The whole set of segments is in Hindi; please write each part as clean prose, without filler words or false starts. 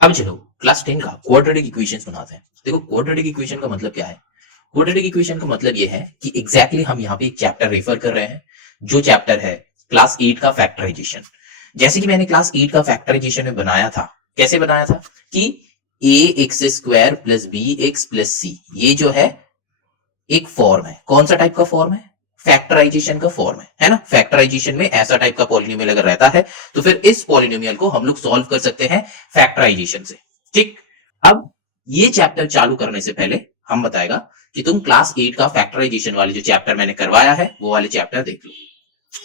अब चलो क्लास 10 का क्वाड्रेटिक इक्वेशंस बनाते हैं। देखो क्वाड्रेटिक इक्वेशन का मतलब क्या है। क्वाड्रेटिक इक्वेशन का मतलब ये है कि एग्जैक्टली हम यहाँ पे एक चैप्टर रेफर कर रहे हैं, जो चैप्टर है क्लास 8 का फैक्टराइजेशन। जैसे कि मैंने क्लास 8 का फैक्टराइजेशन में बनाया था, कैसे बनाया था कि a x square plus b x plus c, ये जो है एक फॉर्म है। कौन सा टाइप का फॉर्म है? फैक्टराइजेशन का फॉर्म है ना। फैक्टराइजेशन में ऐसा टाइप का पॉलिनोमियल अगर रहता है तो फिर इस पॉलिनोमियल को हम लोग सॉल्व कर सकते हैं फैक्टराइजेशन से। ठीक, अब ये चैप्टर चालू करने से पहले हम बताएगा कि तुम क्लास 8 का फैक्टराइजेशन वाले जो चैप्टर मैंने करवाया है वो वाले चैप्टर देख लो,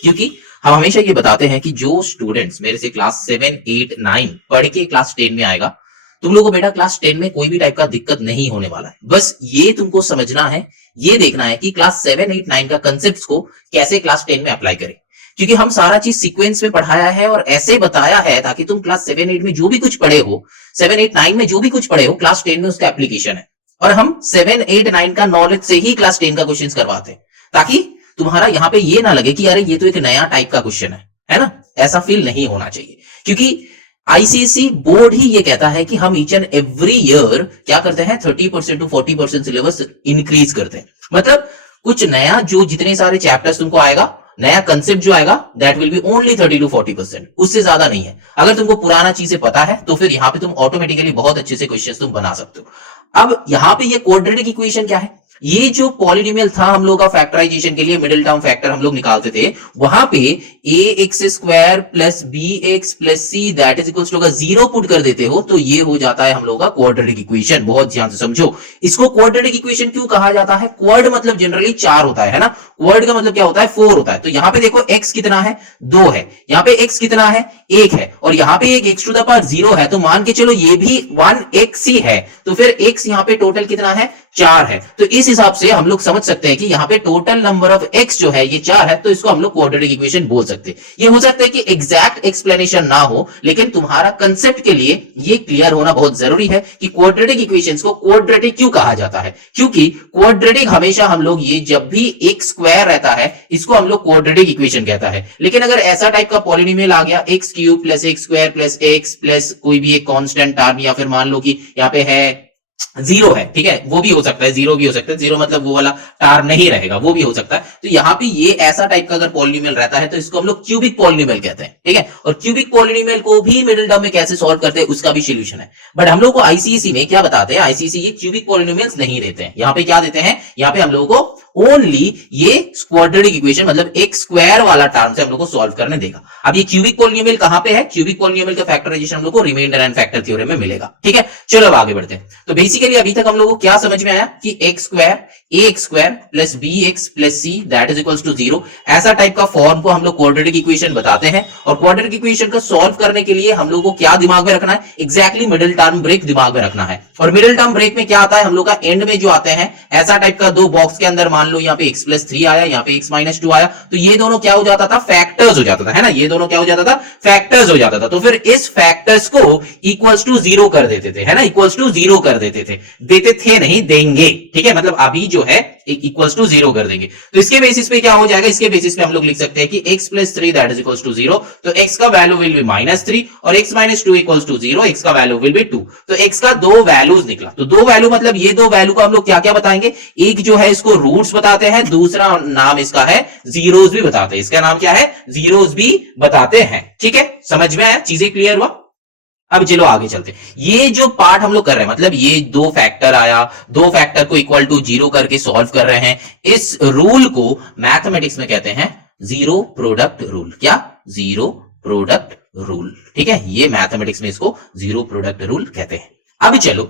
क्योंकि हम हमेशा ये बताते हैं कि जो स्टूडेंट्स मेरे से क्लास 7, 8, 9 पढ़ के क्लास 10 में आएगा, तुम लोगों को बेटा क्लास 10 में कोई भी टाइप का दिक्कत नहीं होने वाला है। बस ये तुमको समझना है, ये देखना है कि क्लास 7, 8, 9 का कंसेप्ट को कैसे क्लास 10 में अप्लाई करें, क्योंकि हम सारा चीज सीक्वेंस में पढ़ाया है और ऐसे बताया है ताकि तुम क्लास 7, 8 में जो भी कुछ पढ़े हो, 7, 8, 9 में जो भी कुछ पढ़े हो, क्लास 10 में उसका एप्लीकेशन है। और हम 7, 8, 9 का नॉलेज से ही क्लास 10 का क्वेश्चन करवाते हैं, ताकि तुम्हारा यहां पे ये ना लगे कि अरे ये तो एक नया टाइप का क्वेश्चन है ना। ऐसा फील नहीं होना चाहिए, क्योंकि आईसीएसई बोर्ड ही ये कहता है कि हम ईच एंड एवरी ईयर क्या करते हैं, 30% टू 40% सिलेबस इंक्रीज करते हैं। मतलब कुछ नया, जो जितने सारे चैप्टर्स तुमको आएगा, नया कंसेप्ट जो आएगा, that will be only 30 to 40%, उससे ज्यादा नहीं है। अगर तुमको पुराना चीजें पता है तो फिर यहाँ पे तुम ऑटोमेटिकली बहुत अच्छे से क्वेश्चंस तुम बना सकते हो। अब यहाँ पे ये क्वाड्रेटिक इक्वेशन क्या है, ये जो पॉलिनोमियल था हम लोग का फैक्टराइजेशन के लिए मिडिल टर्म फैक्टर हम लोग निकालते थे, वहां पे a x square plus b x plus c that is equal to का 0 पुट कर देते हो तो ये हो जाता है हम लोग का क्वाड्रेटिक इक्वेशन। बहुत ध्यान से समझो, इसको क्वाड्रेटिक इक्वेशन क्यों कहा जाता है। क्वाड मतलब जनरली 4 होता है ना, क्वाड का मतलब क्या होता है, 4 होता है। तो यहाँ पे देखो x कितना है, 2 है, यहाँ पे x कितना है, 1 है, और यहाँ पे एक x टू द पावर 0 है, तो मान के चलो ये भी 1x ही है, तो फिर x यहाँ पे टोटल कितना है, 4 है। तो इस हिसाब से हम लोग समझ सकते हैं कि यहाँ पे टोटल नंबर ऑफ x जो है ये 4 है, तो इसको हम लोग क्वाड्रेटिक इक्वेशन बोल सकते हैं। ये हो सकता है कि एग्जैक्ट एक्सप्लेनेशन ना हो, लेकिन तुम्हारा कंसेप्ट के लिए ये क्लियर होना बहुत जरूरी है कि क्वाड्रेटिक इक्वेशंस को क्वाड्रेटिक क्यों कहा जाता है। क्योंकि क्वाड्रेटिक हमेशा हम लोग, ये जब भी एक स्क्वायर रहता है इसको हम लोग क्वाड्रेटिक इक्वेशन कहता है। लेकिन अगर ऐसा टाइप का पॉलिनोमियल आ गया, x cube plus x square plus x plus कोई भी एक कांस्टेंट टर्म, या फिर मान लो कि यहाँ पे है 0 है, ठीक है, वो भी हो सकता है, 0 भी हो सकता है, 0 मतलब वो वाला टर्म नहीं रहेगा, वो भी हो सकता है। तो यहाँ पे ये ऐसा टाइप का अगर पॉलिनोमियल रहता है तो इसको हम लोग क्यूबिक पॉलिनोमियल कहते हैं, ठीक है। और क्यूबिक पॉलिनोमियल को भी मिडिल टर्म में कैसे सॉल्व करते हैं उसका भी सॉल्यूशन है। बट हम लोग को आईसीएसई में क्या बताते हैं, आईसीएसई ये क्यूबिक पॉलिनोमियल्स नहीं देते हैं। यहाँ पे क्या देते हैं, यहाँ पे हम लोगों को ओनली ये क्वाड्रेटिक इक्वेशन मतलब एक स्क्वायर वाला टर्म से हम लोग को सॉल्व करने देगा। अब ये क्यूबिक पॉलिनोमियल कहां पे है, क्यूबिक पॉलिनोमियल का फैक्टराइजेशन हम लोग को रिमाइंडर एंड फैक्टर थ्योरम में मिलेगा, ठीक है। चलो अब आगे बढ़ते हैं। तो बेसिकली अभी तक हम लोग को क्या समझ में आया कि x square a x square plus b x plus c that is equal to 0, ऐसा टाइप का फॉर्म को हम लोग क्वाड्रेटिक इक्वेशन बताते हैं। और क्वाड्रेटिक इक्वेशन को सॉल्व करने के लिए हम लोग को क्या दिमाग में रखना है, एग्जैक्टली मिडिल टर्म ब्रेक दिमाग में रखना है। और मिडिल टर्म ब्रेक में क्या आता है, हम लोग का एंड में जो आते हैं ऐसा टाइप का दो बॉक्स के अंदर, मान लो यहाँ पे x प्लस 3 आया, यहाँ पे x माइनस 2 आया, तो ये दोनों क्या हो जाता था, फैक्टर्स हो जाता था, है ना। ये दोनों क्या हो जाता था, फैक्टर्स हो जाता था। तो फिर इस फैक्टर्स को इक्वल्स टू 0 कर देते थे, है ना, इक्वल्स टू 0 कर देते थे, देते थे नहीं, देंगे, ठीक है। मतलब अभी जो है इक्वल्स टू 0 कर देंगे। तो इसके बेसिस पे क्या हो जाएगा, इसके बेसिस पे हम लोग लिख सकते हैं कि x plus 3 that is equals to 0, तो x का वैल्यू विल बी -3 और x minus 2 equals to 0, x का वैल्यू विल बी 2। तो x का दो वैल्यूज निकला। तो दो वैल्यू मतलब ये दो वैल्यू को हम लोग क्या क्या बताएंगे, एक जो है इसको रूट्स बताते हैं, दूसरा नाम इसका है जीरोस भी बताते हैं। इसका नाम क्या है, जीरोस भी बताते हैं, ठीक है। समझ में आया, चीजें क्लियर हुआ। अब चलो आगे चलते हैं। ये जो पार्ट हम लोग कर रहे हैं, मतलब ये दो फैक्टर आया, दो फैक्टर को इक्वल टू 0 करके सॉल्व कर रहे हैं, इस रूल को मैथमेटिक्स में कहते हैं जीरो प्रोडक्ट रूल। क्या, जीरो प्रोडक्ट रूल, ठीक है। ये मैथमेटिक्स में इसको जीरो प्रोडक्ट रूल कहते हैं। अब चलो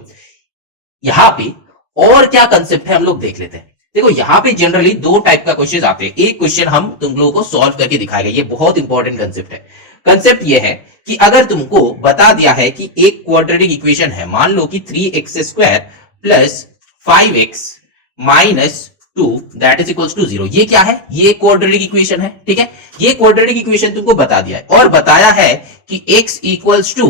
यहां पे और क्या कंसेप्ट है हम लोग देख लेते हैं। देखो यहां पे जनरली दो टाइप का क्वेश्चन आते हैं। एक क्वेश्चन हम तुम लोगों को सॉल्व करके दिखाएगा, ये बहुत इंपॉर्टेंट कंसेप्ट है। कंसेप्ट ये है कि अगर तुमको बता दिया है कि एक क्वाड्रेटिक इक्वेशन है, मान लो कि 3x square plus 5x minus 2 that is equals to 0, ये क्या है, ये क्वाड्रेटिक इक्वेशन है, ठीक है। ये क्वाड्रेटिक इक्वेशन तुमको बता दिया है और बताया है कि x इक्वल्स टू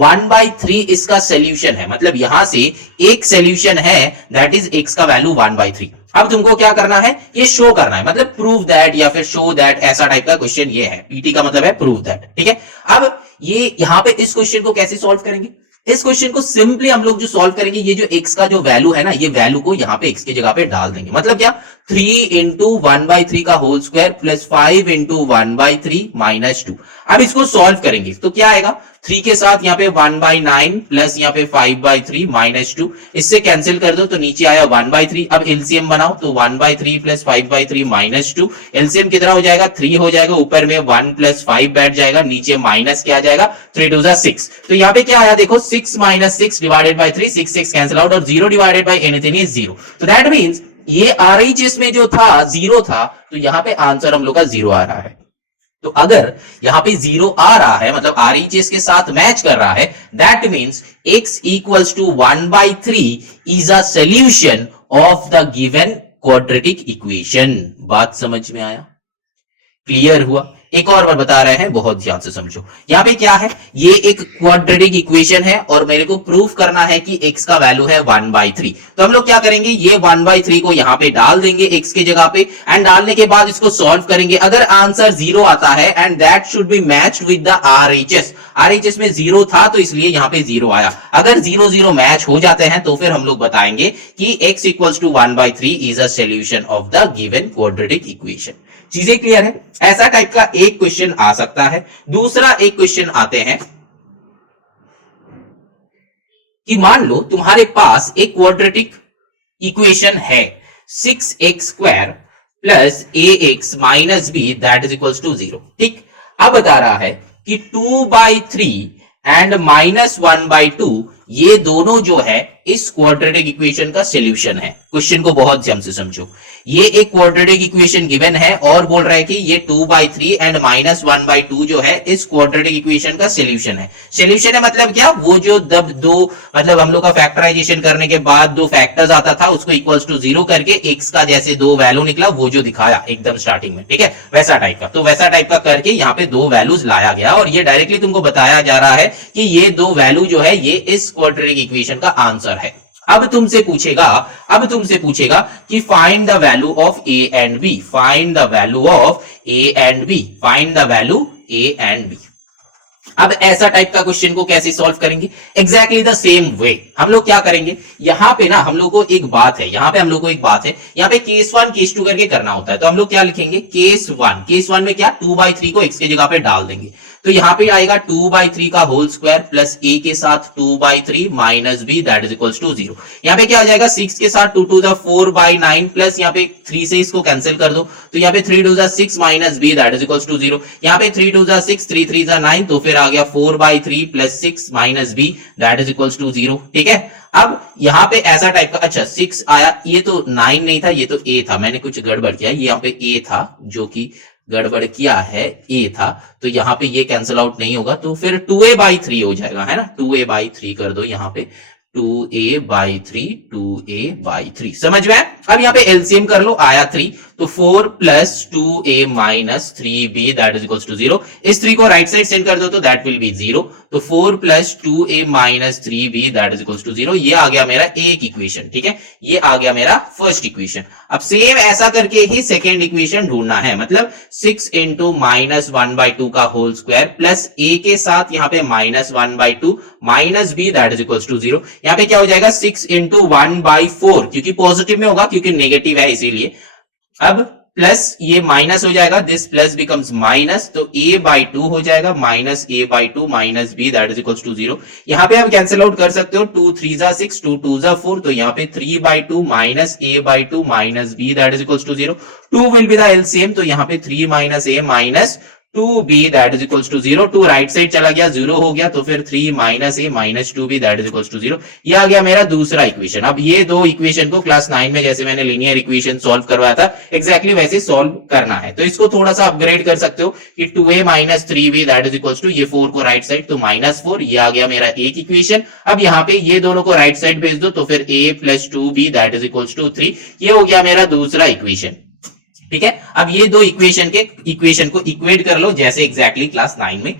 1/3 इसका सोल्यूशन है। मतलब यहां से एक सोल्यूशन है दैट इज x का वैल्यू 1/3। अब तुमको क्या करना है, ये शो करना है, मतलब प्रूव दैट या फिर शो दैट, ऐसा टाइप का क्वेश्चन ये है। पीटी का मतलब है प्रूव दैट, ठीक है। अब ये यहां पे इस क्वेश्चन को कैसे सॉल्व करेंगे, इस क्वेश्चन को सिंपली हम लोग जो सॉल्व करेंगे, ये जो x का जो वैल्यू है ना, ये वैल्यू को यहां पे x की जगह पे डाल देंगे। मतलब क्या, 3 इंटू 1/3 का whole square plus 5 into 1/3 minus 2। अब इसको सॉल्व करेंगे तो क्या आएगा, 3 के साथ यहाँ पे 1/9 प्लस यहाँ पे 5/3 माइनस 2, इससे कैंसिल कर दो तो नीचे आया 1/3। अब एलसीएम बनाओ तो 1/3 प्लस 5/3 माइनस 2, एलसीएम कितना हो जाएगा, 3 हो जाएगा, ऊपर में 1 प्लस 5 बैठ जाएगा, नीचे माइनस क्या आ जाएगा, 3 2 6। तो यहाँ पे क्या आया देखो, 6 minus 6 divided by 3, 6 6 cancel out, और 0 डिवाइडेड बाय एनीथिंग इज 0। तो दैट मींस ये RHS में जो था 0 था, तो यहाँ पे आंसर हम लोग का 0 आ रहा है। तो अगर यहां पे 0 आ रहा है, मतलब RHS के साथ मैच कर रहा है, that means x equals to 1/3 is a solution of the given quadratic equation. बात समझ में आया, क्लियर हुआ? एक और बार बता रहे हैं, बहुत ध्यान से समझो। यहां पे क्या है, ये एक क्वाड्रेटिक इक्वेशन है और मेरे को प्रूफ करना है कि x का वैल्यू है 1/3। तो हम लोग क्या करेंगे, ये 1/3 को यहां पे डाल देंगे x के जगह पे, एंड डालने के बाद इसको सॉल्व करेंगे। अगर आंसर 0 आता है, and that should be matched with the RHS में 0 था तो इसलिए यहां पे 0 आया। अगर 0 0 मैच हो जाते हैं तो फिर हम लोग बताएंगे कि x equals to 1/3 is a solution of the given quadratic equation. चीजें क्लियर है? ऐसा टाइप का एक क्वेश्चन आ सकता है। दूसरा एक क्वेश्चन आते हैं कि मान लो तुम्हारे पास एक क्वाड्रेटिक इक्वेशन है, 6x square plus ax minus b that is equals to 0। ठीक, अब बता रहा है कि 2/3 एंड माइनस 1/2 ये दोनों जो है इस क्वाड्रेटिक इक्वेशन का सॉल्यूशन है। क्वेश्चन को बहुत ध्यान से समझो, ये एक क्वाड्रेटिक इक्वेशन गिवन है और बोल रहा है कि ये 2/3 एंड माइनस 1/2 जो है इस क्वाड्रेटिक इक्वेशन का सॉल्यूशन है। सॉल्यूशन है मतलब क्या, वो जो दो मतलब हम लोग का फैक्टराइजेशन करने के बाद दो फैक्टर्स आता था उसको इक्वल्स टू 0 करके x का जैसे दो वैल्यू निकला, वो जो दिखाया एकदम स्टार्टिंग में, ठीक है, वैसा टाइप का। तो वैसा टाइप का करके यहाँ पे दो वैल्यूज लाया गया और ये डायरेक्टली तुमको बताया जा रहा है कि ये दो वैल्यू जो है ये इस क्वाड्रेटिक इक्वेशन का आंसर है। अब तुमसे पूछेगा कि find the value of a and b, find the value of a and b, find the value a and b। अब ऐसा टाइप का क्वेश्चन को कैसे सॉल्व करेंगे, एग्जैक्टली द सेम वे। हम लोग क्या करेंगे, यहां पे ना हम लोग को एक बात है, यहाँ पे केस 1 केस 2 करके करना होता है। तो हम लोग क्या लिखेंगे, केस 1 में क्या, 2/3 को x की जगह पे डाल देंगे। तो यहां पे आएगा 2/3 का होल स्क्वायर प्लस a के साथ 2/3 minus b that is equals to 0। यहाँ पे क्या आ जाएगा, 6 के साथ 2 टू द 4/9 प्लस यहाँ पे 3 से इसको कैंसिल कर दो तो यहाँ पे 3 to the 6 minus b that is equals to 0। यहाँ पे 3 टू द 6, 3 3 द 9, तो फिर आ गया 4/3 plus 6 minus b that is equals to 0। ठीक है, अब यहाँ पे ऐसा टाइप का, अच्छा 6 आया, ये तो 9 नहीं था, ये तो a था, मैंने कुछ गड़बड़ किया, ये यहाँ पे a था जो कि गड़बड़ किया है, a था, तो यहाँ पे ये कैंसिल आउट नहीं होगा, तो फिर 2a/3 हो जाएगा, है ना, 2a/3 कर दो यहाँ पे, 2a/3 समझ में आया? अब यहाँ पे एलसीएम कर लो, आया 3, तो 4 plus 2a minus 3b that is equals to 0। इस 3 को राइट साइड सेंड कर दो तो दैट विल बी 0। तो 4 plus 2a minus 3b that is equals to 0। ये आ गया मेरा एक इक्वेशन, ठीक है, ये आ गया मेरा फर्स्ट इक्वेशन। अब सेम ऐसा करके ही सेकेंड इक्वेशन ढूंढना है, मतलब 6 इंटू माइनस 1/2 का होल स्क्वायर प्लस a के साथ यहाँ पे minus 1/2 minus b that is equals to 0। यहाँ पे क्या हो जाएगा, 6 इंटू 1/4, क्योंकि पॉजिटिव में होगा, क्योंकि नेगेटिव है इसीलिए। अब प्लस ये माइनस हो जाएगा, दिस प्लस बिकम्स माइनस, तो a/2 हो जाएगा, minus a/2 minus b that is equals to 0। यहाँ पे आप कैंसिल आउट कर सकते हो, 2 3 जा 6, 2 2 जा 4, तो यहाँ पे 3/2 minus a/2 minus b that is equals to 0। 2 will be the LCM, तो यहाँ पे 3 minus a minus 2b that is equals to 0। 2 right side चला गया, 0 हो गया, तो फिर 3 minus a minus 2b that is equals to 0। ये आ गया मेरा दूसरा इक्वेशन। अब ये दो इक्वेशन को क्लास 9 में जैसे मैंने लीनियर इक्वेशन सॉल्व करवाया था, एग्जैक्टली वैसे सॉल्व करना है। तो इसको थोड़ा सा अपग्रेड कर सकते हो कि 2a minus 3b that is equals to, ये 4 को राइट साइड तो माइनस 4, ये आ गया मेरा एक इक्वेशन। अब यहाँ पे ये दोनों को राइट साइड भेज दो तो फिर a plus 2b that is equals to 3। ये हो गया मेरा दूसरा इक्वेशन, ठीक है। अब ये दो इक्वेशन को इक्वेट कर लो जैसे एग्जैक्टली क्लास 9 में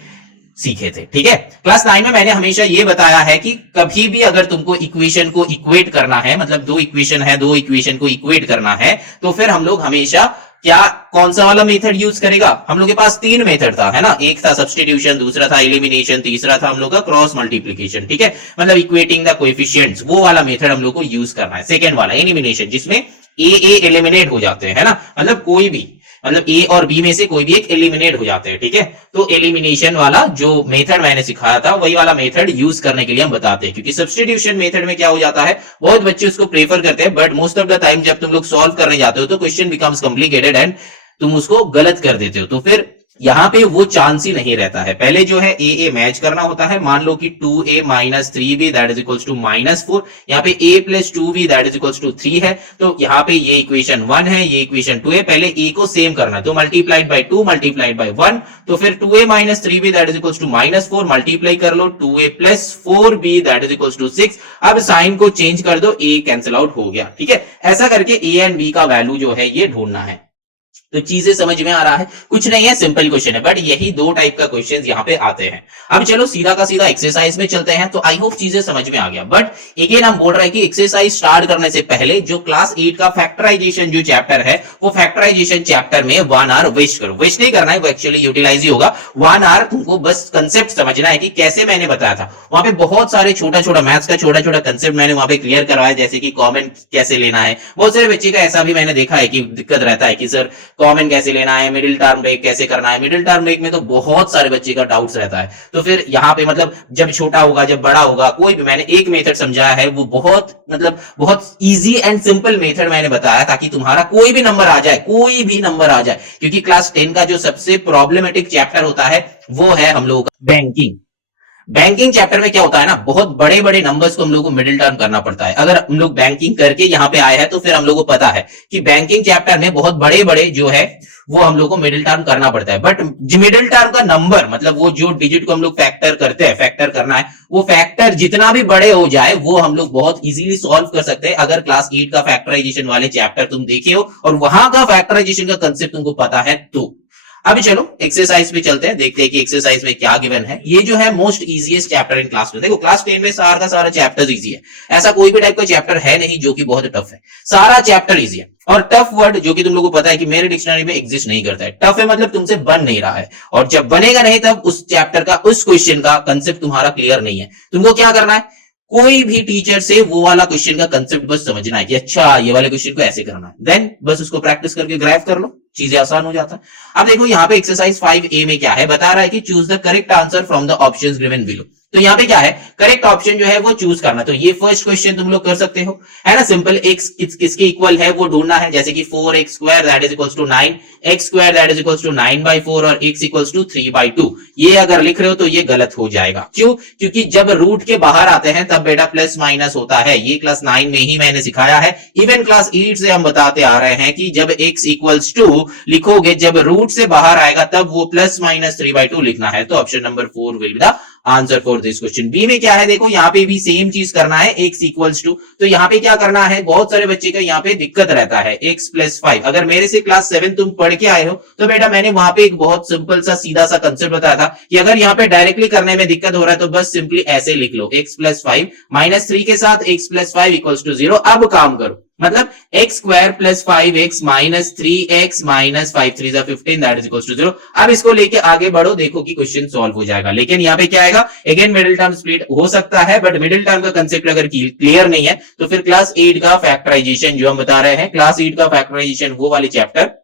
सीखे थे, ठीक है। क्लास 9 में मैंने हमेशा ये बताया है कि कभी भी अगर तुमको इक्वेशन को इक्वेट करना है, मतलब दो इक्वेशन है, दो इक्वेशन को इक्वेट करना है, तो फिर हम लोग हमेशा क्या कौन सा वाला मेथड यूज करेगा? हम लोग के पास तीन मेथड था, है ना, एक था सब्स्टिट्यूशन, दूसरा था एलिमिनेशन, तीसरा था हम लोग का क्रॉस मल्टीप्लिकेशन, ठीक है, मतलब इक्वेटिंग द कोएफिशिएंट्स, वो वाला मेथड हम लोग को यूज करना है। सेकेंड वाला एलिमिनेशन, जिसमें ए एलिमिनेट हो जाते हैं, है ना, मतलब कोई भी, मतलब ए और बी में से कोई भी एक एलिमिनेट हो जाते हैं, ठीक है। तो एलिमिनेशन वाला जो मेथड मैंने सिखाया था वही वाला मेथड यूज करने के लिए हम बताते हैं, क्योंकि सब्स्टिट्यूशन मेथड में क्या हो जाता है, बहुत बच्चे उसको प्रेफर करते हैं, but most of the time जब तुम लोग सॉल्व करने जाते हो तो क्वेश्चन बिकम्स कॉम्प्लिकेटेड एंड तुम उसको गलत कर देते हो, तो फिर यहां पे वो चांस ही नहीं रहता है। पहले जो है ए मैच करना होता है, मान लो कि 2a minus 3b that is equals to -4, यहाँ पे a plus 2b that is equals to 3 है, तो यहाँ पे ये इक्वेशन 1 है, ये इक्वेशन 2 है, पहले a को सेम करना है, तो मल्टीप्लाइड बाय 2 मल्टीप्लाइड बाय 1, तो फिर 2a minus 3b that is equals to -4 multiply कर लो 2a plus 4b that is equals to 6, अब साइन को चेंज कर दो, a कैंसिल आउट हो गया, ठीक है। ऐसा करके a एंड b का वैल्यू जो है ये ढूंढना है। तो चीजें समझ में आ रहा है, कुछ नहीं है, सिंपल क्वेश्चन है, बट यही दो टाइप का क्वेश्चन यहाँ पे आते हैं। अब चलो सीधा का सीधा एक्सरसाइज में चलते हैं, तो आई होप चीजें समझ में आ गया। बट अगेन हम बोल रहे हैं कि एक्सरसाइज स्टार्ट करने से पहले जो क्लास 8 का फैक्टराइजेशन जो चैप्टर है, वो फैक्टराइजेशन चैप्टर में 1 आवर वेस्ट करो। वेस्ट नहीं करना है, वो एक्चुअली यूटिलाइज ही होगा। 1 आवर तुमको बस कंसेप्ट समझना है कि कैसे मैंने बताया था, वहां पे बहुत सारे छोटा छोटा मैथ्स का छोटा छोटा कंसेप्ट मैंने वहां पे क्लियर करवाया, जैसे कि कॉमन कैसे लेना है। बहुत सारे बच्चे का ऐसा भी मैंने देखा है कि दिक्कत रहता है कि सर कॉमन कैसे लेना है, मिडिल टर्म ब्रेक कैसे करना है। मिडिल टर्म ब्रेक में तो बहुत सारे बच्चे का डाउट्स रहता है, तो फिर यहाँ पे मतलब जब छोटा होगा जब बड़ा होगा, कोई भी मैंने एक मेथड समझाया है, वो बहुत मतलब बहुत इजी एंड सिंपल मेथड मैंने बताया, ताकि तुम्हारा कोई भी नंबर आ जाए, कोई भी नंबर आ जाए। क्योंकि क्लास 10 का जो सबसे प्रॉब्लमेटिक चैप्टर होता है वो है हम लोगों का बैंकिंग। बैंकिंग चैप्टर में क्या होता है ना, बहुत बड़े बड़े नंबर्स को हम लोग को मिडिल टर्म करना पड़ता है। अगर हम लोग बैंकिंग करके यहाँ पे आए हैं तो फिर हम लोग को पता है कि बैंकिंग चैप्टर में बहुत बड़े बड़े जो है वो हम लोग को मिडिल टर्म करना पड़ता है। बट मिडिल टर्म का नंबर मतलब वो जो डिजिट को हम लोग फैक्टर करते हैं, फैक्टर करना है, वो फैक्टर जितना भी बड़े हो जाए वो हम लोग बहुत इजीली सॉल्व कर सकते हैं, अगर क्लास 8 का फैक्टराइजेशन वाले चैप्टर तुम देखे हो और वहां का फैक्टराइजेशन का कंसेप्ट तुमको पता है। तो अभी चलो एक्सरसाइज पे चलते हैं, देखते हैं कि एक्सरसाइज में क्या गिवन है। ये जो है most easiest chapter in class 10। देखो क्लास 10 में सारा का सारा चैप्टर इजी है, ऐसा कोई भी टाइप का चैप्टर है नहीं जो कि बहुत टफ है, सारा चैप्टर इजी है। और टफ वर्ड जो कि तुम लोगों को पता है कि मेरे डिक्शनरी में एग्जिस्ट नहीं करता है। टफ है मतलब तुमसे बन नहीं रहा है, और जब बनेगा नहीं तब उस चैप्टर का उस क्वेश्चन का कंसेप्ट तुम्हारा क्लियर नहीं है। तुमको क्या करना है, कोई भी टीचर से वो वाला क्वेश्चन का कंसेप्ट बस समझना है कि अच्छा ये वाले क्वेश्चन को ऐसे करना है, देन बस उसको प्रैक्टिस करके ग्राइव कर लो, चीजें आसान हो जाता है। अब देखो यहाँ पे एक्सरसाइज 5A में क्या है, बता रहा है कि choose the correct answer from the options given below. तो यहाँ पे क्या है, करेक्ट ऑप्शन जो है वो चूज करना। तो ये फर्स्ट क्वेश्चन तुम लोग कर सकते हो, है ना, सिंपल। x किसके इक्वल है वो ढूंढना है, जैसे कि 4x square that is equals to 9, x square that is equals to 9/4 और x इक्वल्स टू 3/2। ये अगर लिख रहे हो तो ये गलत हो जाएगा। क्यों? क्योंकि जब रूट के बाहर आते हैं तब बेटा प्लस माइनस होता है, ये क्लास 9 में ही मैंने सिखाया है। इवन क्लास 8 से हम बताते आ रहे हैं कि जब x इक्वल्स टू लिखोगे, जब रूट से बाहर आएगा तब वो प्लस माइनस 3/2 लिखना है। तो option number 4 will be the answer for this question. B में क्या है, देखो यहाँ पे भी सेम चीज करना है, x इक्वल्स टू। तो यहाँ पे क्या करना है, बहुत सारे बच्चे का यहाँ पे दिक्कत रहता है, x प्लस 5। अगर मेरे से क्लास 7 तुम पढ़ के आए हो तो बेटा मैंने वहां पे एक बहुत सिंपल सा सीधा सा कंसेप्ट बताया था कि अगर यहाँ पे डायरेक्टली करने में दिक्कत हो रहा है तो बस सिंपली ऐसे लिख लो, x प्लस 5 माइनस 3 के साथ x प्लस 5 इक्वल्स टू 0। अब काम करो, मतलब x square plus 5x minus 3x minus 5 3 15 that is equals to 0। अब इसको लेके आगे बढ़ो, देखो कि क्वेश्चन सॉल्व हो जाएगा। लेकिन यहाँ पे क्या आएगा, अगेन मिडिल टर्म स्प्लिट हो सकता है, बट मिडिल टर्म का कंसेप्ट अगर क्लियर नहीं है तो फिर क्लास 8 का फैक्टराइजेशन जो हम बता रहे हैं, क्लास 8 का फैक्टराइजेशन वो वाले चैप्टर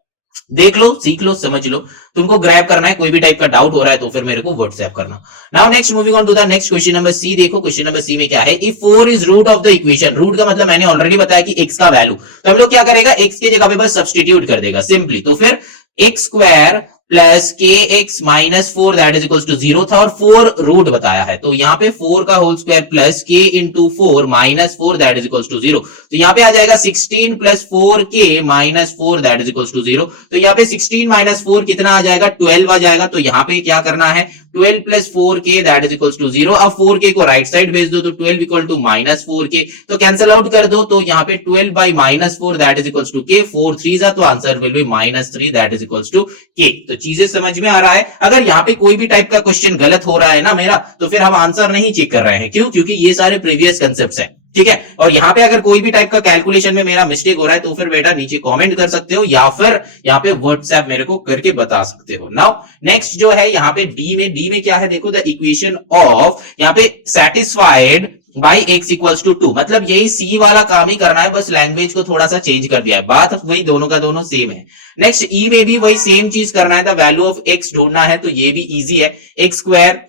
देख लो, सीख लो, समझ लो। तुमको ग्रैब करना है, कोई भी टाइप का डाउट हो रहा है तो फिर मेरे को व्हाट्सएप करना। Now next moving on to the next question number c. देखो क्वेश्चन नंबर सी में क्या है, if 4 is root of the equation. Root का मतलब मैंने ऑलरेडी बताया कि x का वैल्यू, तो हम लोग क्या करेगा, x की जगह पे बस सब्स्टिट्यूट कर देगा सिंपली। तो फिर x square plus k x minus 4 that is equals to 0 था, और 4 रूट बताया है, तो यहाँ पे 4 का whole square plus k into 4 minus 4 that is equals to 0। तो यहाँ पे आ जाएगा 16 plus 4 k minus 4 that is equals to 0। तो यहाँ पे 16 माइनस 4 कितना आ जाएगा, 12 आ जाएगा। तो यहाँ पे क्या करना है, 12 plus 4k that is equals to 0। अब 4k को राइट साइड भेज दो, तो 12 इक्वल टू माइनस 4k, तो कैंसिल आउट कर दो। तो यहाँ पे 12 by minus 4 that is equals to k, 4 3 जा, तो answer will be minus 3 that is equals to k। तो चीजें समझ में आ रहा है। अगर यहाँ पे कोई भी टाइप का क्वेश्चन गलत हो रहा है ना मेरा, तो फिर हम आंसर नहीं चेक कर रहे हैं। क्यों? क्योंकि ये सारे प्रीवियस कंसेप्ट्स हैं, ठीक है। और यहाँ पे अगर कोई भी टाइप का कैलकुलेशन में मेरा मिस्टेक हो रहा है तो फिर बेटा नीचे कमेंट कर सकते हो या फिर यहाँ पे व्हाट्सएप मेरे को करके बता सकते हो। नाउ नेक्स्ट जो है यहाँ पे डी में क्या है देखो, द इक्वेशन ऑफ यहाँ पे satisfied by x equals to 2, मतलब यही सी वाला काम ही करना है, बस लैंग्वेज को थोड़ा सा चेंज कर दिया है, बात वही दोनों का दोनों सेम है। नेक्स्ट ई में भी वही सेम चीज करना है, द वैल्यू ऑफ एक्स ढूंढना है, तो ये भी इजी है, x square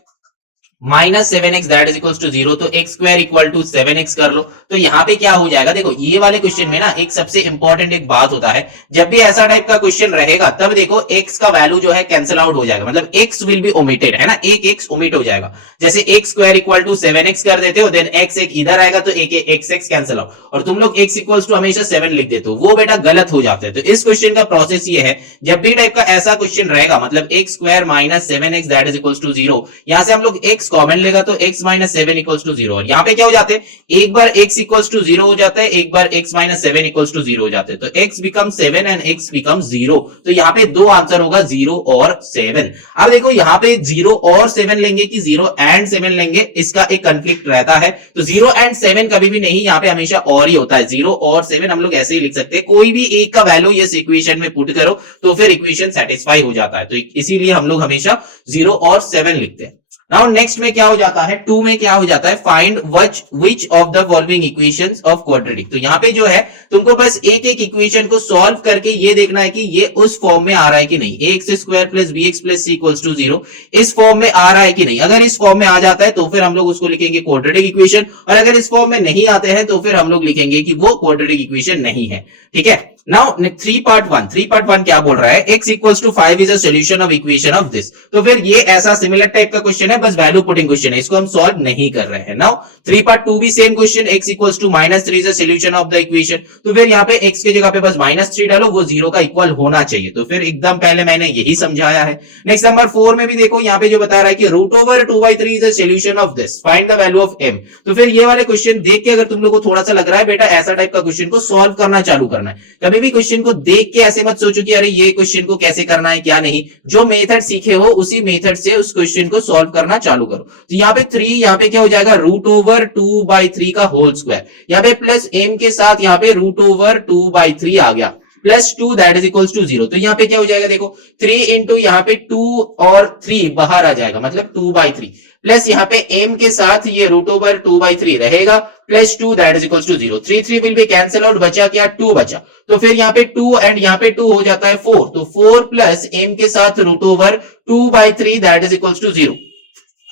minus 7x that is equal to 0, तो x square equal to 7x कर लो। तो यहाँ पे क्या हो जाएगा देखो, ये वाले क्वेश्चन में ना एक सबसे इंपॉर्टेंट एक बात होता है, जब भी ऐसा टाइप का क्वेश्चन रहेगा तब देखो x का वैल्यू जो है कैंसिल आउट हो जाएगा, मतलब x विल बी ओमिटेड, है ना, एक x ओमिट हो जाएगा। जैसे x square equal to 7x कर देते हो, देन x एक इधर आएगा तो एक x कैंसिल आउट, और तुम लोग x इक्वल टू हमेशा 7 लिख देते हो, वो बेटा गलत हो जाता है। तो इस क्वेश्चन का प्रोसेस ये है, जब भी टाइप का ऐसा क्वेश्चन रहेगा, मतलब x square minus 7x that is equal to 0, यहां से हम लोग x कॉमन लेगा तो x माइनस 7 इक्वल्स टू 0, और यहाँ पे क्या हो जाते हैं, एक बार x इक्वल्स टू 0 हो जाता है, एक बार x माइनस 7 इक्वल्स टू 0 हो जाते हैं, तो x become 7 and x become 0, तो यहाँ पे दो आंसर होगा 0 और 7। अब देखो यहाँ पे 0 और 7 लेंगे कि 0 एंड 7 लेंगे, इसका एक कंफ्लिक्ट रहता है, तो 0 एंड 7 कभी भी नहीं, यहाँ पे हमेशा और ही होता है, 0 और 7 हम लोग ऐसे ही लिख सकते हैं, कोई भी एक का वैल्यू इस इक्वेशन में पुट करो तो फिर इक्वेशन सेटिस्फाई हो जाता है, तो इसीलिए हम लोग हमेशा 0 और 7 लिखते हैं। नाउ नेक्स्ट में क्या हो जाता है, 2 में क्या हो जाता है, find which of the following equations of quadratic, तो यहाँ पे जो है तुमको बस एक एक इक्वेशन को सॉल्व करके ये देखना है कि ये उस फॉर्म में आ रहा है कि नहीं, x square plus b x plus c equals to 0 इस फॉर्म में आ रहा है कि नहीं, अगर इस फॉर्म में आ जाता है तो फिर हम लोग उसको लिखेंगे क्वाड्रेटिक इक्वेशन, और अगर इस फॉर्म में नहीं आते हैं तो फिर हम लोग लिखेंगे कि वो क्वाड्रेटिक इक्वेशन नहीं है, ठीक है। नाउ 3.1 क्या बोल रहा है, x equals to 5 is a solution of equation of this, तो फिर ये ऐसा सिमिलर टाइप का क्वेश्चन है, बस वैल्यू पुटिंग क्वेश्चन है, इसको हम सॉल्व नहीं कर रहे हैं। नाउ 3.2 भी same question, x equals to -3 is a solution of the equation, तो फिर यहाँ पे x के जगह पे बस -3 डालो, वो 0 का इक्वल होना चाहिए, तो फिर एकदम पहले मैंने यही समझाया है। नेक्स्ट नंबर 4 में भी देखो, यहाँ पे जो बता रहा है कि √2/3 is a solution of this, find the value of m, तो फिर ये वाले क्वेश्चन देख के अगर तुम लोग को थोड़ा सा लग रहा है बेटा ऐसा टाइप का क्वेश्चन को सॉल्व करना चालू करना है, कभी भी क्वेश्चन को देख के ऐसे मत सोचो कि अरे ये क्वेश्चन को कैसे करना है क्या नहीं, जो मेथड सीखे हो उसी मेथड से उस क्वेश्चन को सॉल्व करना चालू करो। तो यहाँ पे 3, यहाँ पे क्या हो जाएगा, √2/3 का होल स्क्वायर, यहाँ पे प्लस m के साथ यहाँ पे √2/3 आ गया, plus 2 that is equals to 0, तो यहाँ पे क्या हो जाएगा देखो, 3 इंटू यहाँ पे 2 और 3 बाहर आ जाएगा, मतलब 2/3, प्लस यहाँ पे m के साथ ये √2/3 रहेगा, plus 2 that is equals to 0, 3 will be cancel out, बचा क्या, 2 बचा, तो फिर यहाँ पे 2 एंड यहाँ पे 2 हो जाता है 4, तो 4 प्लस m के साथ √2/3 दैट इज इक्वल्स टू 0।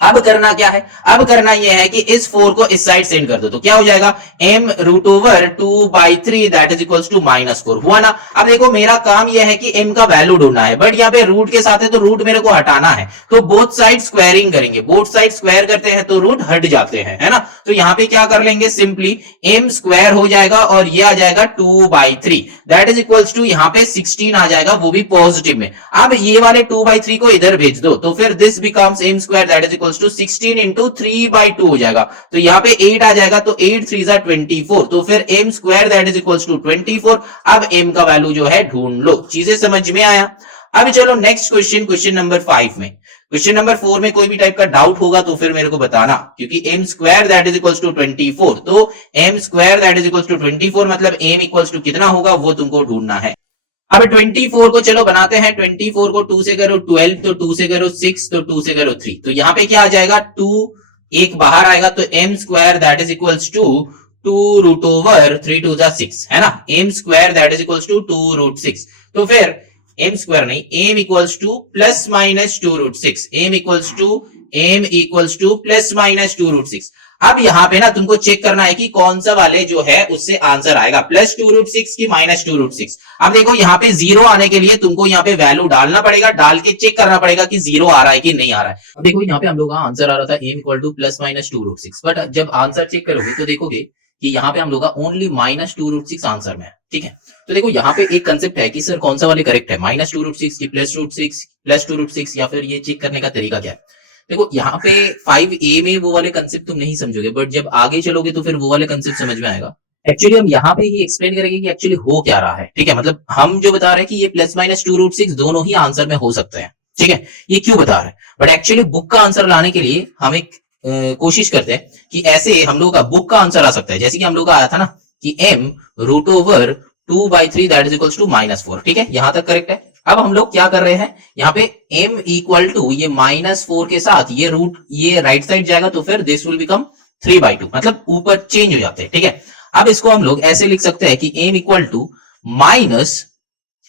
अब करना क्या है, अब करना यह है कि इस 4 को इस साइड सेंड कर दो, तो क्या हो जाएगा, m √2/3 that is equals to -4 हुआ ना। अब देखो मेरा काम यह है कि m का वैल्यू ढूंढना है, बट यहाँ पे रूट के साथ है तो रूट मेरे को हटाना है, तो बोथ साइड स्क्वायरिंग करेंगे, बोथ साइड स्क्वायर करते हैं तो रूट हट जाते हैं, है ना, तो यहाँ पे क्या कर लेंगे, सिंपली m स्क्वायर हो जाएगा और ये आ जाएगा 2/3 दैट इज इक्वल्स टू यहाँ पे 16 आ जाएगा, वो भी पॉजिटिव में। अब ये वाले 2/3 को इधर भेज दो, तो फिर this becomes m square that is equals to 16 into 3/2 हो जाएगा, तो यहाँ पे 8 आ जाएगा, तो 8 3 24, तो फिर m square that is equals to 24। अब m का वैल्यू जो है ढूंढ लो, चीजें समझ में आया। अब चलो नेक्स्ट क्वेश्चन, क्वेश्चन नंबर 5 में, क्वेश्चन नंबर 4 में कोई भी टाइप का डाउट होगा तो फिर मेरे को बताना, क्योंकि m square that is equals to 24, तो m square that is equals to 24 मतलब m इक्वल्स टू कितना होगा वो तुमको ढूंढना है। अब 24 को चलो बनाते हैं, 24 को 2 से करो 12, तो 2 से करो 6, तो 2 से करो 3, तो यहाँ पे क्या आ जाएगा, 2 एक बाहर आएगा, तो m square that is equals to 2√3 2 6, है ना, m square that is equals to 2√6, तो फिर m स्क्वायर नहीं, m equals to plus minus 2√6, m equals to plus minus 2√6। अब यहाँ पे ना तुमको चेक करना है कि कौन सा वाले जो है उससे आंसर आएगा, प्लस 2√6 की माइनस 2√6। अब देखो यहाँ पे 0 आने के लिए तुमको यहाँ पे वैल्यू डालना पड़ेगा, डाल के चेक करना पड़ेगा कि 0 आ रहा है कि नहीं आ रहा है। अब देखो यहाँ पे हम लोग का आंसर आ रहा था m equal to plus minus 2√6, but जब आंसर चेक करोगे तो देखोगे कि यहाँ पे हम लोग का ओनली -2√6 आंसर में है, ठीक है। तो देखो यहाँ पे एक कंसेप्ट है कि सर कौन सा वाले करेक्ट है, -2√6 की +√6 +2√6, या फिर ये चेक करने का तरीका क्या है। देखो यहाँ पे 5a में वो वाले कंसेप्ट तुम नहीं समझोगे, बट जब आगे चलोगे तो फिर वो वाले कंसेप्ट समझ में आएगा। एक्चुअली हम यहाँ पे ही एक्सप्लेन करेंगे कि एक्चुअली हो क्या रहा है, ठीक है, मतलब हम जो बता रहे हैं कि ये +-2√6 दोनों ही आंसर में हो सकते हैं, ठीक है, ये क्यों बता रहे हैं, बट एक्चुअली बुक का आंसर लाने के लिए हम एक कोशिश करते हैं कि ऐसे हम लोग का बुक का आंसर आ सकता है, जैसे कि हम लोग का आया था ना कि m root over 2/3 that is equals to -4। ठीक है, यहां तक करेक्ट है। अब हम लोग क्या कर रहे हैं, यहाँ पे m इक्वल टू ये -4 के साथ ये रूट ये राइट साइड जाएगा, तो फिर दिस विल बिकम 3/2, मतलब ऊपर चेंज हो जाते हैं। ठीक है, अब इसको हम लोग ऐसे लिख सकते हैं कि m इक्वल टू माइनस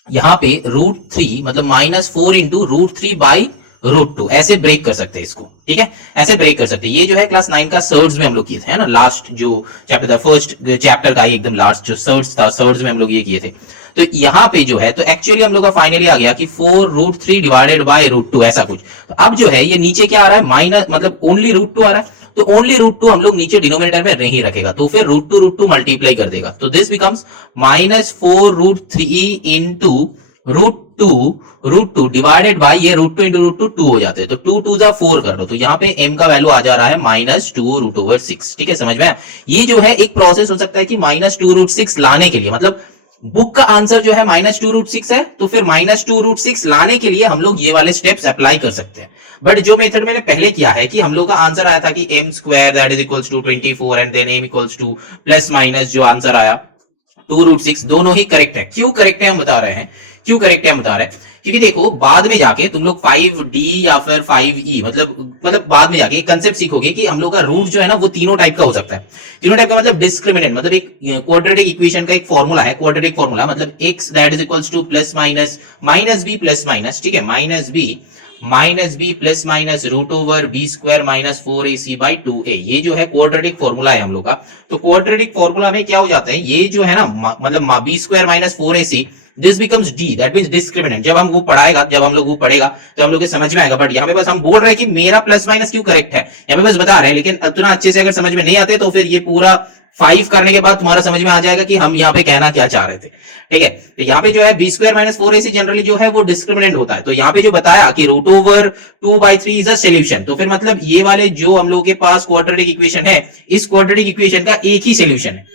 यहाँ पे √3 मतलब -4 इंटू √3/√2, ऐसे ब्रेक कर सकते हैं इसको। ठीक है, ऐसे ब्रेक कर सकते हैं। ये जो है क्लास 9 का सर्ड्स में हम लोग किए थे, है ना, लास्ट जो चैप्टर था, फर्स्ट चैप्टर का एकदम लास्ट जो सर्ड्स था, सर्ड्स में हम लोग ये किए थे। तो यहाँ पे जो है तो एक्चुअली हम लोग का फाइनली आ गया कि 4√3 डिवाइडेड बाय √2 ऐसा कुछ। तो अब जो है ये नीचे क्या आ रहा है, माइनस मतलब ओनली √2 आ रहा है, तो ओनली √2 हम लोग नीचे डिनोमिनेटर में नहीं रखेगा, तो फिर √2 मल्टीप्लाई कर देगा, तो this becomes -4√3 into √2 divided by ये √2 इंटू √2 2 हो जाते हैं, तो 2 2 जा 4 कर लो, तो यहाँ पे m का वैल्यू आ जा रहा है -2√6। ठीक है, समझ में आया? ये जो है एक प्रोसेस हो सकता है कि -2√6 लाने के लिए, मतलब बुक का आंसर जो है -2√6 है, तो फिर -2√6 लाने के लिए हम लोग ये वाले स्टेप्स अप्लाई कर सकते हैं। बट जो मेथड मैंने पहले किया है कि हम लोग का आंसर आया था कि m² that is equals to 24 and then m equals to plus minus जो आंसर आया 2√6, दोनों ही करेक्ट है। क्यों करेक्ट है हम बता रहे हैं, क्यों करेक्ट है हम बता रहे हैं, क्योंकि देखो बाद में जाके तुम लोग 5D या फिर 5E मतलब बाद में जाके एक कंसेप्ट सीखोगे कि हम लोग का रूट जो है ना वो तीनों टाइप का हो सकता है। तीनों टाइप का मतलब डिस्क्रिमिनेंट, मतलब एक क्वाड्रेटिक इक्वेशन का एक फॉर्मूला है, क्वाड्रेटिक फॉर्मूला मतलब x that is equals to plus minus b plus minus, ठीक है, -b plus minus √b² -4ac/2a, ये जो है क्वाड्रेटिक फॉर्मूला है हम लोग का। तो क्वाड्रेटिक फॉर्मूला में क्या हो जाता है, ये जो है ना मतलब b² -4ac this becomes d, that means discriminant. जब हम वो पढ़ाएगा, जब हम लोग वो पढ़ेगा तो हम लोग को समझ में आएगा। बट यहाँ पे बस हम बोल रहे हैं कि मेरा प्लस माइनस क्यों करेक्ट है, यहाँ पे बस बता रहे हैं, लेकिन उतना अच्छे से अगर समझ में नहीं आते तो फिर ये पूरा 5 करने के बाद तुम्हारा समझ में आ जाएगा कि हम यहाँ पे कहना क्या चाह रहे थे। ठीक है, तो यहाँ पे जो है b² -4ac जनरली जो है वो डिस्क्रिमिनेंट होता है। तो यहाँ पे जो बताया कि √2/3 इज अ सोल्यूशन, तो फिर मतलब ये वाले जो हम लोग के पास क्वाड्रेटिक इक्वेशन है, इस क्वाड्रेटिक इक्वेशन का एक ही सोल्यूशन है,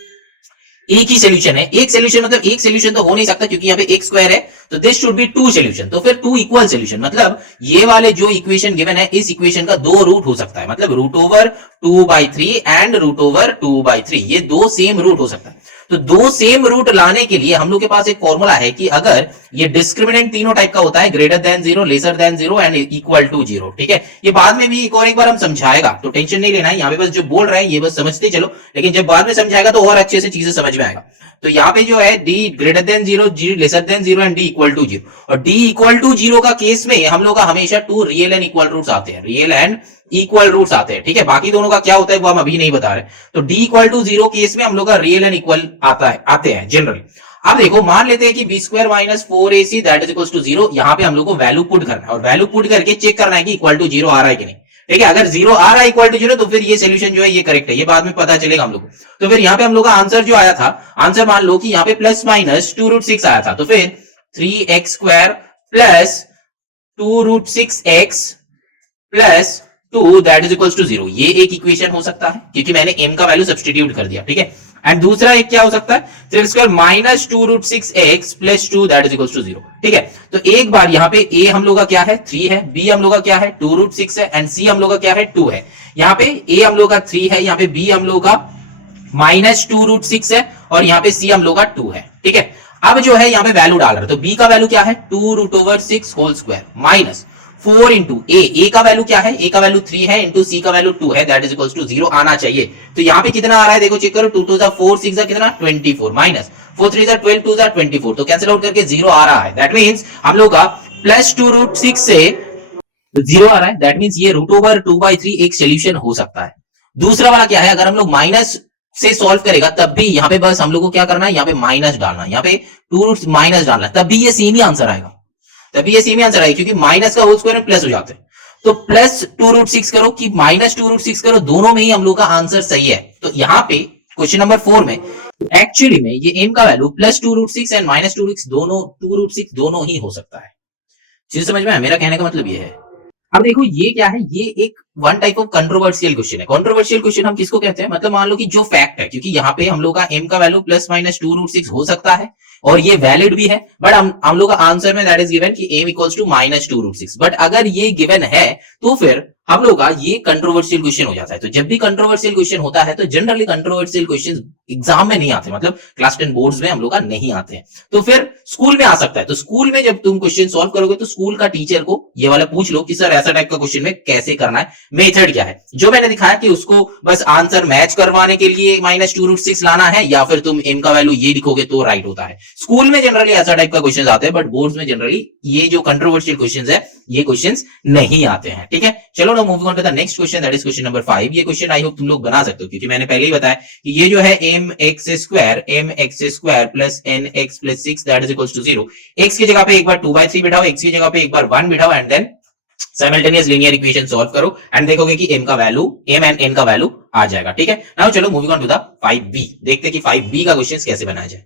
एक ही सोल्यूशन है। एक सोल्यूशन मतलब एक सोल्यूशन तो हो नहीं सकता क्योंकि यहाँ पे x स्क्वायर है, तो दिस शुड बी 2 सोल्यूशन, तो फिर 2 इक्वल सोल्यूशन, मतलब ये वाले जो इक्वेशन गिवन है इस इक्वेशन का 2 रूट हो सकता है, मतलब √2/3 एंड √2/3 ये 2 सेम रूट हो सकता है। तो 2 सेम रूट लाने के लिए हम लोग के पास एक फॉर्मूला है कि अगर ये डिस्क्रिमिनेंट तीनों टाइप का होता है, greater than 0, lesser than 0 and equal to 0। ठीक है, ये बाद में भी एक बार हम समझाएगा, तो टेंशन नहीं लेना है, यहाँ पे बस जो बोल रहे हैं ये बस समझते चलो, लेकिन जब बाद में समझाएगा तो और अच्छे से चीजें समझ में आएगा। तो यहाँ पे जो है d greater than 0, g lesser than 0 and d equal to 0, और d इक्वल टू 0 का केस में हम लोग का हमेशा 2 रियल एंड इक्वल रूट्स आते हैं, रियल एंड इक्वल रूट्स आते हैं। ठीक है, बाकी दोनों का क्या होता है वो हम अभी नहीं बता रहे। तो d इक्वल टू 0 केस में हम लोग का रियल एंड इक्वल आते हैं जनरली। अब देखो मान लेते हैं कि b² -4ac that is equals to 0, यहाँ पे हम लोग को वैल्यू पुट करना है और वैल्यू पुट करके चेक करना है कि इक्वल टू 0 आ रहा है कि नहीं। ठीक है, अगर 0 आ रहा है इक्वल टू 0 तो फिर ये सोल्यूशन जो है ये करेक्ट है, ये बाद में पता चलेगा हम लोग को। तो फिर यहाँ पे हम लोग का आंसर जो आया था, आंसर मान लो कि यहाँ पे प्लस माइनस 2√6 आया था, तो फिर 3x² plus 2√6x plus 2 that is equals to 0, ये एक इक्वेशन हो सकता है क्योंकि मैंने m का वैल्यू सब्स्टिट्यूट कर दिया। ठीक है, एंड दूसरा एक क्या हो सकता है, 3x² minus 2√6x plus 2 that is equals to 0। ठीक है, तो एक बार यहाँ पे a हम लोग का क्या है 3 है, b हम लोग का क्या है 2√6 है एंड c हम लोग का क्या है 2 है। यहाँ पे a हम लोग का 3 है, यहाँ पे b हम लोग का माइनस 2√6 है और यहाँ पे c हम लोग का 2 है। ठीक है, अब जो है यहाँ पे वैल्यू डाल रहे हैं, तो b का वैल्यू क्या है 2√6 होल स्क्वायर माइनस 4 इंटू ए का वैल्यू क्या है, ए का वैल्यू 3 है इंटू सी का वैल्यू 2 है, दैट इज इक्वल्स टू 0 आना चाहिए। तो यहाँ पे कितना आ रहा है देखो चेक करो, 2 2 जा 4, 6 जा कितना 24 माइनस 4 3 जा 12, 2 जा 24, तो कैंसिल आउट करके 0 आ रहा है। दैट मींस हम लोग का प्लस 2√6 से 0 आ रहा है, दैट मींस ये √2/3 एक सोल्यूशन हो सकता है। दूसरा वाला क्या है, अगर हम लोग माइनस से सॉल्व करेगा तब भी यहाँ पे बस हम लोग को क्या करना है, यहाँ पे माइनस डालना है, यहाँ पे 2 माइनस डालना है, तब भी ये सेम ही आंसर आएगा, तभी ये सेम आंसर आएगा क्योंकि माइनस का होल स्क्वायर में प्लस हो जाते हैं। तो प्लस 2√6 करो कि माइनस 2√6 करो, दोनों में ही हम लोग का आंसर सही है। तो यहाँ पे क्वेश्चन नंबर 4 में एक्चुअली में ये m का वैल्यू प्लस 2√6 एंड माइनस 2√6 दोनों ही हो सकता है। चीज समझ में है, मेरा कहने का मतलब ये है। अब देखो ये क्या है, ये एक one type of controversial question है। कंट्रोवर्शियल क्वेश्चन हम किसको कहते हैं, मतलब मान लो कि जो फैक्ट है, क्योंकि यहाँ पे हम लोग का m का वैल्यू प्लस माइनस 2√6 हो सकता है और ये वैलिड भी है, बट हम लोग का आंसर में दैट इज गिवन कि m equals to minus 2√6। But अगर ये गिवन है तो फिर हम लोग का ये कंट्रोवर्शियल क्वेश्चन हो जाता है। तो जब भी कंट्रोवर्शियल क्वेश्चन होता है तो जनरली कंट्रोवर्शियल क्वेश्चन एग्जाम में नहीं आते, मतलब क्लास 10 बोर्ड्स में हम लोग का नहीं आते हैं, तो फिर स्कूल में आ सकता है। तो स्कूल में जब तुम क्वेश्चन सॉल्व करोगे तो स्कूल का टीचर को ये वाला पूछ लो कि सर ऐसा टाइप का क्वेश्चन में कैसे करना है, मेथड क्या है। जो मैंने दिखाया कि उसको बस आंसर मैच करवाने के लिए माइनस 2√6 लाना है, या फिर तुम m का वैल्यू ये लिखोगे तो राइट होता है। स्कूल में जनरली ऐसा टाइप का क्वेश्चन आते हैं, बट बोर्ड्स में जनरली ये जो कंट्रोवर्शियल क्वेश्चन है ये क्वेश्चंस नहीं आते हैं। ठीक है, चलो ना moving on to the next question, that is question number 5। ये क्वेश्चन आई होप तुम लोग बना सकते हो, क्योंकि मैंने पहले ही बताया कि ये जो है mx² plus nx plus 6 that is equals to 0। x की जगह पे एक बार 2/3 बिठाओ, x की जगह पे एक बार 1 बिठाओ and then simultaneous linear equation solve करो एंड देखोगे कि m एंड n का वैल्यू आ जाएगा। ठीक है, नाउ चलो moving on to the 5b, देखते हैं कि 5b का क्वेश्चन कैसे बनाया जाए।